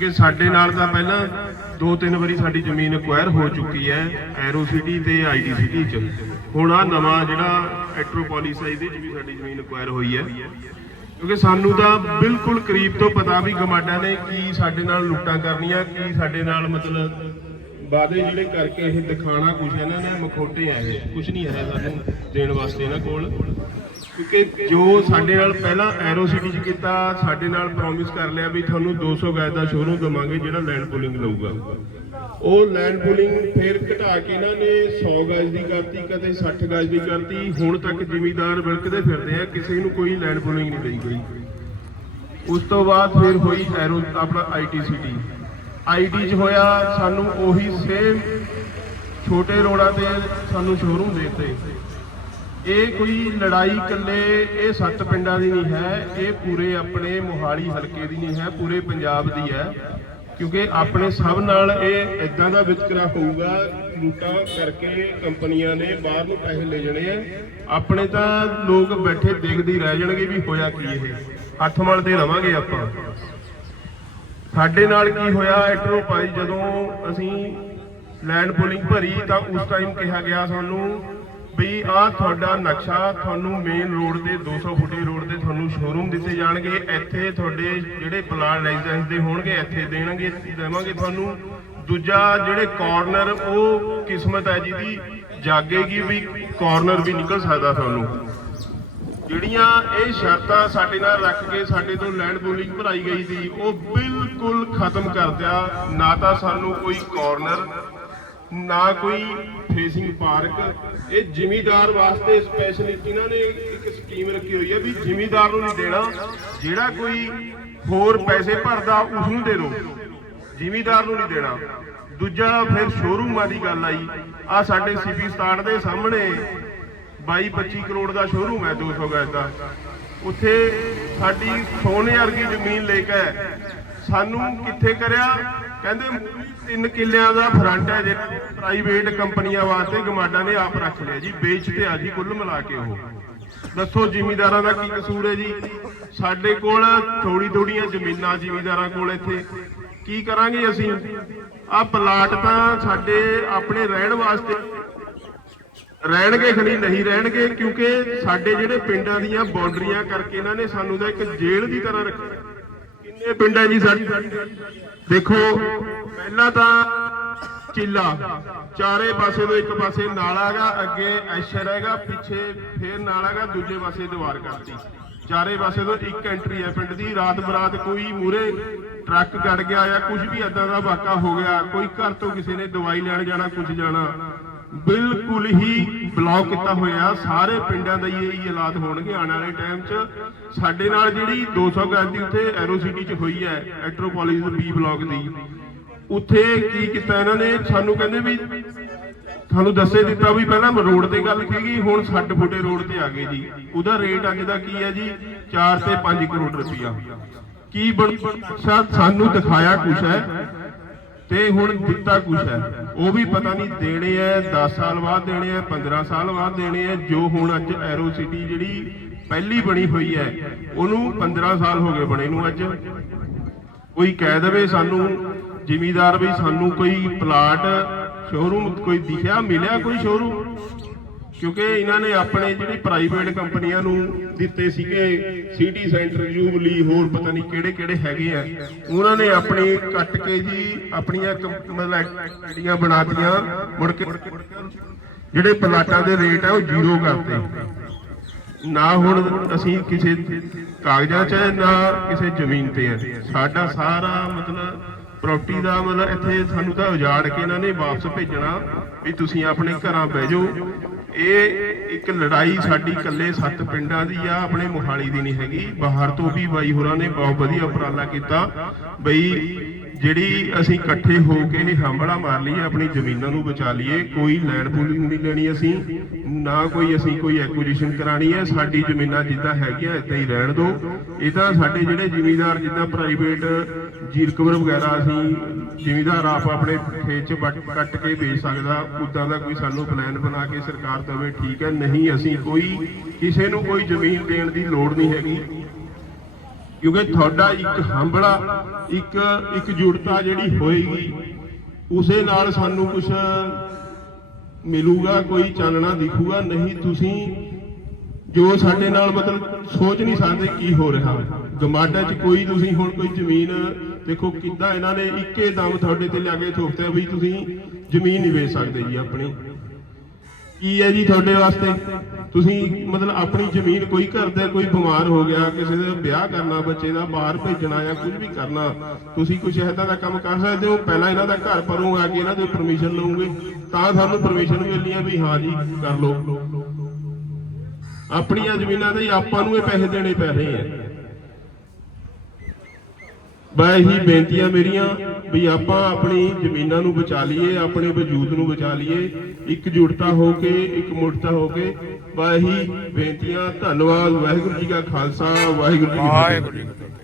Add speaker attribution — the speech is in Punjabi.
Speaker 1: ਕਿ ਸਾਡੇ ਨਾਲ ਤਾਂ ਪਹਿਲਾਂ ਦੋ ਤਿੰਨ ਵਾਰੀ ਸਾਡੀ ਜ਼ਮੀਨ ਅਕਵਾਇਰ ਹੋ ਚੁੱਕੀ ਹੈ ਐਰੋ ਸਿਟੀ ਤੇ ਆਈਟੀ ਸਿਟੀ ਚ। ਹੁਣ ਆ ਨਵਾਂ ਜਿਹੜਾ ਐਟਰੋਪੋਲਿਸ ਹੈ ਇਹਦੇ ਚ ਵੀ ਸਾਡੀ ਜ਼ਮੀਨ ਅਕਵਾਇਰ ਹੋਈ ਹੈ। ਕਿਉਂਕਿ ਸਾਨੂੰ ਤਾਂ ਬਿਲਕੁਲ ਕਰੀਬ ਤੋਂ ਪਤਾ ਵੀ ਗਮਾਡਾ ਨੇ ਕੀ ਸਾਡੇ ਨਾਲ ਲੁੱਟਾਂ ਕਰਨੀਆਂ, ਕੀ ਸਾਡੇ ਨਾਲ ਮਤਲਬ ਵਾਅਦੇ ਜਿਹੜੇ ਕਰਕੇ ਇਹ ਦਿਖਾਣਾ ਕੁਝ ਇਹਨਾਂ ਨੇ ਮਖੋਟੇ ਆਏ। ਇਹ ਕੁਝ ਨਹੀਂ ਹੈ ਸਾਨੂੰ ਦੇਣ ਵਾਸਤੇ ਇਹਨਾਂ ਕੋਲ। ਕਿਉਂਕਿ ਜੋ ਸਾਡੇ ਨਾਲ ਪਹਿਲਾਂ ਐਰੋ ਸਿਟੀ ਚ ਕੀਤਾ, ਸਾਡੇ ਨਾਲ ਪ੍ਰੋਮਿਸ ਕਰ ਲਿਆ ਵੀ ਤੁਹਾਨੂੰ 200 ਗਜ ਦਾ ਸ਼ੋਰੂਮ ਦਵਾਂਗੇ ਜਿਹੜਾ ਲੈਂਡ ਪੂਲਿੰਗ ਲਊਗਾ। ਉਹ ਲੈਂਡ ਪੂਲਿੰਗ ਫਿਰ ਘਟਾ ਕੇ ਇਹਨਾਂ ਨੇ 100 ਗਜ ਦੀ ਕਰਤੀ, ਕਦੇ 60 ਗਜ ਦੀ ਕਰਤੀ। ਹੁਣ ਤੱਕ ਜ਼ਿਮੀਦਾਰ ਵਿਲਕਦੇ ਫਿਰਦੇ ਆ, ਕਿਸੇ ਨੂੰ ਕੋਈ ਲੈਂਡ ਪੂਲਿੰਗ ਨਹੀਂ ਲਈ ਗਈ। ਉਸ ਤੋਂ ਬਾਅਦ ਫਿਰ ਹੋਈ ਐਰੋ ਆਪਣਾ ਆਈਟੀ ਸਿਟੀ ਆਈਟੀ ਚ ਹੋਇਆ, ਸਾਨੂੰ ਉਹੀ ਸੇਮ ਛੋਟੇ ਰੋਡਾਂ ਤੇ ਸਾਨੂੰ ਸ਼ੋਰੂਮ ਦੇਤੇ। ਇਹ ਕੋਈ ਲੜਾਈ ਇਕੱਲੇ ਇਹ ਸੱਤ ਪਿੰਡਾਂ ਦੀ ਨਹੀਂ ਹੈ, ਇਹ ਪੂਰੇ ਆਪਣੇ ਮੋਹਾਲੀ ਹਲਕੇ ਦੀ ਨਹੀਂ ਹੈ, ਪੂਰੇ ਪੰਜਾਬ ਦੀ ਹੈ। ਕਿਉਂਕਿ ਆਪਣੇ ਸਭ ਨਾਲ ਇਹ ਇਦਾਂ ਦਾ ਵਿਤਕਰਾ ਹੋਊਗਾ, ਲੂਟਾਂ ਕਰਕੇ ਕੰਪਨੀਆਂ ਨੇ ਬਾਹਰ ਨੂੰ ਪੈਸੇ ਲੈ ਜਾਣੇ ਆ। ਆਪਣੇ ਤਾਂ ਲੋਕ ਬੈਠੇ ਦੇਖਦੇ ਹੀ ਰਹਿ ਜਾਣਗੇ ਵੀ ਹੋਇਆ ਕੀ ਇਹ। ਹੱਥ ਮਲਦੇ ਰਵਾਂਗੇ ਆਪਾਂ। ਸਾਡੇ ਨਾਲ ਕੀ ਹੋਇਆ ਐਟਰੋ ਭਾਈ ਜਦੋਂ ਅਸੀਂ ਲੈਂਡ ਪੋਲਿੰਗ ਭਰੀ ਤਾਂ ਉਸ ਟਾਈਮ ਕਿਹਾ ਗਿਆ ਸਾਨੂੰ ਵੀ ਆਹ ਤੁਹਾਡਾ ਨਕਸ਼ਾ ਤੁਹਾਨੂੰ ਮੇਨ ਰੋਡ ਤੇ 200 ਫੁੱਟੀ ਰੋਡ ਤੇ ਤੁਹਾਨੂੰ ਸ਼ੋਰੂਮ ਦਿੱਤੇ ਜਾਣਗੇ। ਇੱਥੇ ਤੁਹਾਡੇ ਜਿਹੜੇ ਪਲਾਨ ਰੈਜੀਡੈਂਸ ਦੇ ਹੋਣਗੇ, ਇੱਥੇ ਦੇਣਗੇ, ਦੇਵਾਂਗੇ ਤੁਹਾਨੂੰ। ਦੂਜਾ ਜਿਹੜੇ ਕਾਰਨਰ ਉਹ ਕਿਸਮਤ ਹੈ ਜਿਹਦੀ ਜਾਗੇਗੀ ਵੀ ਕਾਰਨਰ ਵੀ ਨਿਕਲ ਸਕਦਾ ਤੁਹਾਨੂੰ। ਜਿਹੜੀਆਂ ਇਹ ਸ਼ਰਤਾਂ ਸਾਡੇ ਨਾਲ ਰੱਖ ਕੇ ਸਾਡੇ ਤੋਂ ਲੈਂਡ ਬੋਲਿੰਗ ਭਰਾਈ ਗਈ ਸੀ, ਉਹ ਬਿਲਕੁਲ ਖਤਮ ਕਰ ਦਿਆ। ਨਾ ਤਾਂ ਸਾਨੂੰ ਕੋਈ ਕਾਰਨਰ ਨਾ ਕੋਈ ਫੇਸਿੰਗ ਪਾਰਕ, ਇਹ ਜ਼ਿਮੀਦਾਰ ਵਾਸਤੇ ਸਪੈਸ਼ਲ ਇਹਨਾਂ ਨੇ ਇੱਕ ਸਕੀਮ ਰੱਖੀ ਹੋਈ ਹੈ ਵੀ ਜ਼ਿਮੀਦਾਰ ਨੂੰ ਨਹੀਂ ਦੇਣਾ, ਜਿਹੜਾ ਕੋਈ ਹੋਰ ਪੈਸੇ ਭਰਦਾ ਉਸ ਨੂੰ ਦੇ ਦਿਓ। ਜ਼ਿਮੀਦਾਰ ਨੂੰ ਨਹੀਂ ਦੇਣਾ। ਦੂਜਾ ਫਿਰ ਸ਼ੋਰੂਮਾਂ ਦੀ ਗੱਲ ਆਈ। ਆ ਸਾਡੇ ਸੀਪੀ ਸਟਾਰਟ ਦੇ ਸਾਹਮਣੇ 22 25 ਕਰੋੜ ਦਾ ਸ਼ੋਰੂਮ ਹੈ 200 ਗਜ ਦਾ। ਉੱਥੇ ਸਾਡੀ ਸੋਨੇ ਵਰਗੀ ਜ਼ਮੀਨ ਲੈ ਕੇ ਸਾਨੂੰ ਕਿੱਥੇ ਕਰਿਆ? ਕਹਿੰਦੇ ਤਿੰਨ ਕਿੱਲਿਆਂ ਦਾ ਫਰੰਟ ਹੈ ਜੇ ਪ੍ਰਾਈਵੇਟ ਕੰਪਨੀਆਂ ਵਾਸਤੇ ਗਮਾਡਾ ਨੇ ਆਪ ਰੱਖ ਲਿਆ ਜੀ। ਵੇਚ ਤੇ ਆ ਜੀ ਕੁੱਲ ਮਿਲਾ ਕੇ ਉਹ। ਦੱਸੋ ਜ਼ਿਮੀਂਦਾਰਾਂ ਦਾ ਕੀ ਕਸੂਰ ਹੈ ਜੀ? ਸਾਡੇ ਕੋਲ ਥੋੜੀ ਥੋੜੀਆਂ ਜ਼ਮੀਨਾਂ ਜਿਮੀਦਾਰਾਂ ਕੋਲ ਇੱਥੇ। ਕੀ ਕਰਾਂਗੇ ਅਸੀਂ? ਆ ਪਲਾਟ ਤਾਂ ਸਾਡੇ ਆਪਣੇ ਰਹਿਣ ਵਾਸਤੇ ਰਹਿਣਗੇ, ਖਣੀ ਨਹੀਂ ਰਹਿਣਗੇ, ਕਿਉਂਕਿ ਸਾਡੇ ਜਿਹੜੇ ਪਿੰਡਾਂ ਦੀਆਂ ਬਾਉਂਡਰੀਆਂ ਕਰਕੇ ਇਹਨਾਂ ਨੇ ਸਾਨੂੰ ਤਾਂ ਇੱਕ ਜੇਲ੍ਹ ਦੀ ਤਰ੍ਹਾਂ ਰੱਖਿਆ। ਕਿੰਨੇ ਪਿੰਡ ਹੈ ਜੀ ਸਾਡੇ? ਦੇਖੋ, ਪਹਿਲਾਂ ਤਾਂ ਚਿੱਲਾ, ਚਾਰੇ ਪਾਸੇ ਤੋਂ ਇੱਕ ਪਾਸੇ ਨਾਲਾ ਹੈਗਾ, ਅੱਗੇ ਐਸ਼ਰ ਹੈਗਾ, ਪਿੱਛੇ ਫੇਰ ਨਾਲਾ ਹੈਗਾ, ਦੂਜੇ ਪਾਸੇ ਦੀਵਾਰ ਕਰਤੀ। ਚਾਰੇ ਪਾਸੇ ਤੋਂ ਇੱਕ ਐਂਟਰੀ ਹੈ ਪਿੰਡ ਦੀ, ਰਾਤ ਬਰਾਤ ਕੋਈ ਮੂਰੇ ਟਰੱਕ ਗੜ ਗਿਆ ਜਾਂ ਕੁਝ ਵੀ ਏਦਾਂ ਦਾ ਵਾਕਾ ਹੋ ਗਿਆ, ਕੋਈ ਘਰ ਤੋਂ ਕਿਸੇ ਨੇ ਦਵਾਈ ਲੈਣ ਜਾਣਾ ਕੁਝ ਜਾਣਾ। ਬਿਲਕੁਲ ਹੀ ਬਲੌਕ ਕੀਤਾ ਹੋਇਆ। ਸਾਰੇ ਪਿੰਡਾਂ ਦਾ ਹੀ ਇਹ ਹਾਲਾਤ ਹੋਣਗੇ ਆਉਣ ਵਾਲੇ ਟਾਈਮ 'ਚ। ਸਾਡੇ ਨਾਲ ਜਿਹੜੀ 200 ਗਜ ਦੀ ਉੱਥੇ ਐਰੋ ਸਿਟੀ 'ਚ ਹੋਈ ਹੈ ਐਟਰੋਪੋਲਿਸ ਬੀ ਬਲੌਕ ਦੀ। ਉੱਥੇ ਕੀ ਕੀਤਾ ਇਹਨਾਂ ਨੇ? ਸਾਨੂੰ ਕਹਿੰਦੇ ਵੀ ਤੁਹਾਨੂੰ ਦੱਸੇ ਦਿੱਤਾ ਵੀ ਪਹਿਲਾਂ ਰੋਡ ਤੇ ਗੱਲ ਸੀਗੀ, ਹੁਣ 60 ਫੁੱਟੇ ਰੋਡ ਤੇ ਆ ਗਏ ਜੀ। ਉਹਦਾ ਰੇਟ ਅੱਜ ਦਾ ਕੀ ਹੈ ਜੀ? 4 ਤੇ 5 ਕਰੋੜ ਰੁਪਇਆ ਕੀ ਬਣ ਸ਼ਾਇਦ ਸਾਨੂੰ ਦਿਖਾਇਆ ਕੁਛ ਹੈ ਤੇ ਹੁਣ ਦਿੱਤਾ ਕੁਛ ਹੈ। ਉਹ ਵੀ ਪਤਾ ਨਹੀਂ ਦੇਣੇ ਐ 10 ਸਾਲ ਬਾਅਦ ਦੇਣੇ ਐ 15 ਸਾਲ ਬਾਅਦ ਦੇਣੇ ਐ, ਜੋ ਹੁਣ ਅੱਜ ਐਰੋ ਸਿਟੀ ਜਿਹੜੀ ਪਹਿਲੀ ਬਣੀ ਹੋਈ ਹੈ ਉਹਨੂੰ 15 ਸਾਲ ਹੋ ਗਏ ਬਣੇ ਨੂੰ ਅੱਜ। ਕੋਈ ਕਹਿ ਦੇਵੇ ਸਾਨੂੰ, ਜ਼ਿਮੀਦਾਰ ਵੀ ਸਾਨੂੰ ਕੋਈ ਪਲਾਟ ਸ਼ੋਰੂਮ ਕੋਈ ਦਿਖਿਆ, ਮਿਲਿਆ ਕੋਈ ਸ਼ੋਰੂਮ ਕਿਉਂਕਿ ਇਹਨਾਂ ਨੇ ਆਪਣੇ ਜਿਹੜੀ ਪ੍ਰਾਈਵੇਟ ਕੰਪਨੀਆਂ ਨੂੰ ਦਿੱਤੇ ਸੀਗੇ ਸਿਟੀ ਸੈਂਟਰ ਜੂਬਲੀ ਹੋਰ ਪਤਾ ਨਹੀਂ ਕਿਹੜੇ ਕਿਹੜੇ ਹੈਗੇ ਆ, ਉਹਨਾਂ ਨੇ ਆਪਣੀ ਕੱਟ ਕੇ ਜੀ ਆਪਣੀਆਂ ਮਤਲਬ ਜਿਹੜੀਆਂ ਬਣਾਤੀਆਂ ਮੁੜ ਕੇ ਜਿਹੜੇ ਪਲਾਟਾਂ ਦੇ ਰੇਟ ਆ ਉਹ ਜ਼ੀਰੋ ਕਰਤੇ। ਨਾ ਹੁਣ ਅਸੀਂ ਕਿਸੇ ਕਾਗਜ਼ਾਂ 'ਚ ਨਾ ਕਿਸੇ ਜ਼ਮੀਨ ਤੇ ਹੈ। ਸਾਡਾ ਸਾਰਾ ਮਤਲਬ ਪ੍ਰਾਪਰਟੀ ਦਾ ਮਤਲਬ ਇੱਥੇ ਸਾਨੂੰ ਤਾਂ ਉਜਾੜ ਕੇ ਇਹਨਾਂ ਨੇ ਵਾਪਸ ਭੇਜਣਾ ਵੀ ਤੁਸੀਂ ਆਪਣੇ ਘਰਾਂ ਬਹਿ ਜਾਓ। ਇਹ ਇੱਕ ਲੜਾਈ ਸਾਡੀ ਇਕੱਲੇ ਸੱਤ ਪਿੰਡਾਂ ਦੀ ਆ, ਆਪਣੇ ਮੋਹਾਲੀ ਦੀ ਨਹੀਂ ਹੈਗੀ। ਬਾਹਰ ਤੋਂ ਵੀ ਬਾਈ ਹੋਰਾਂ ਨੇ ਬਹੁਤ ਵਧੀਆ ਉਪਰਾਲਾ ਕੀਤਾ। ਬਈ ਜਿਹੜੀ ਅਸੀਂ ਇਕੱਠੇ ਹੋ ਕੇ ਇਹ ਹੰਬੜਾ ਮਾਰ ਲਈਏ, ਆਪਣੀ ਜ਼ਮੀਨਾਂ ਨੂੰ ਬਚਾ ਲਈਏ, ਕੋਈ ਲੈਣ ਪੂਲਿੰਗ ਨਹੀਂ ਲੈਣੀ ਅਸੀਂ। ਨਾ ਕੋਈ ਅਸੀਂ ਕੋਈ ਐਕੁਜੀਸ਼ਨ ਕਰਾਣੀ ਹੈ, ਸਾਡੀ ਜ਼ਮੀਨਾਂ ਜਿੱਦਾਂ ਹੈਗੀਆਂ ਇਦਾਂ ਹੀ ਰਹਿਣ ਦਿਓ। ਇਹ ਤਾਂ ਸਾਡੇ ਜਿਹੜੇ ਜ਼ਿਮੀਦਾਰ ਜਿੱਦਾਂ ਪ੍ਰਾਈਵੇਟ ਜੀਰਕਵਰ ਵਗੈਰਾ ਅਸੀਂ ਜ਼ਿਮੀਦਾਰ ਆਪ ਆਪਣੇ ਖੇਤ 'ਚ ਵੱਟ- ਕੱਟ ਕੇ ਵੇਚ ਸਕਦਾ, ਉਦਾਂ ਦਾ ਕੋਈ ਸਾਨੂੰ ਪਲਾਨ ਬਣਾ ਕੇ ਸਰਕਾਰ ਦੇਵੇ, ਠੀਕ ਹੈ। ਨਹੀਂ, ਅਸੀਂ ਕੋਈ ਕਿਸੇ ਨੂੰ ਕੋਈ ਜ਼ਮੀਨ ਦੇਣ ਦੀ ਲੋੜ ਨਹੀਂ ਹੈਗੀ। ਕਿਉਂਕਿ ਤੁਹਾਡਾ ਇੱਕ ਹੰਬੜਾ, ਇੱਕ ਇੱਕ ਜੁੜਤਾ ਜਿਹੜੀ ਹੋਏਗੀ, ਉਸੇ ਨਾਲ ਸਾਨੂੰ ਕੁਝ ਮਿਲੂਗਾ, ਕੋਈ ਚਾਨਣਾ ਦਿਖੂਗਾ, ਨਹੀਂ ਤੁਸੀਂ ਜੋ ਸਾਡੇ ਨਾਲ ਮਤਲਬ ਸੋਚ ਨਹੀਂ ਸਕਦੇ ਕੀ ਹੋ ਰਿਹਾ। ਗਮਾਡਾ 'ਚ ਕੋਈ ਤੁਸੀਂ ਹੁਣ ਕੋਈ ਜ਼ਮੀਨ, ਦੇਖੋ ਕਿੱਦਾਂ ਇਹਨਾਂ ਨੇ ਇੱਕੇ ਦਮ ਤੁਹਾਡੇ ਤੇ ਲਿਆ ਕੇ ਥੋਪਤਾ ਵੀ ਤੁਸੀਂ ਜ਼ਮੀਨ ਨਹੀਂ ਵੇਚ ਸਕਦੇ ਜੀ ਆਪਣੀ। ਕੀ ਹੈ ਜੀ ਤੁਹਾਡੇ ਵਾਸਤੇ? ਤੁਸੀਂ ਮਤਲਬ ਆਪਣੀ ਜ਼ਮੀਨ ਕੋਈ ਘਰ ਦਾ ਕੋਈ ਬਿਮਾਰ ਹੋ ਗਿਆ, ਕਿਸੇ ਦਾ ਵਿਆਹ ਕਰਨਾ, ਬੱਚੇ ਦਾ ਬਾਹਰ ਭੇਜਣਾ ਜਾਂ ਕੁਝ ਵੀ ਕਰਨਾ, ਤੁਸੀਂ ਕੁਝ ਇਹਦਾ ਦਾ ਕੰਮ ਕਰ ਸਕਦੇ ਹੋ? ਪਹਿਲਾਂ ਇਹਨਾਂ ਦਾ ਘਰ ਪਰੋਂ ਆ ਕੇ ਇਹਨਾਂ ਦੇ ਪਰਮਿਸ਼ਨ ਲਓਗੇ। ਤਾਂ ਤੁਹਾਨੂੰ ਪਰਮਿਸ਼ਨ ਮਿਲਣੀ ਹੈ ਵੀ, ਹਾਂ ਜੀ, ਕਰ ਲਓ। ਆਪਣੀਆਂ ਜ਼ਮੀਨਾਂ ਤੇ ਆਪਾਂ ਨੂੰ ਇਹ ਪੈਸੇ ਦੇਣੇ ਪੈ ਰਹੇ ਆ। ਬਾ ਇਹੀ ਬੇਨਤੀਆਂ ਮੇਰੀਆਂ ਵੀ ਆਪਾਂ ਆਪਣੀ ਜ਼ਮੀਨਾਂ ਨੂੰ ਬਚਾ ਲਈਏ, ਆਪਣੇ ਵਜੂਦ ਨੂੰ ਬਚਾ ਲਈਏ ਇੱਕ ਇਕਜੁੱਟਤਾ ਹੋ ਕੇ ਇੱਕ ਮੁੱਠਤਾ ਹੋ ਕੇ। ਬਾ ਇਹੀ ਬੇਨਤੀਆਂ, ਧੰਨਵਾਦ, ਵਾਹਿਗੁਰੂ ਜੀ ਕਾ ਖਾਲਸਾ, ਵਾਹਿਗੁਰੂ ਜੀ
Speaker 2: ਵਾਹਿਗੁਰੂ ਜੀ ਕੀ ਫਤਿਹ।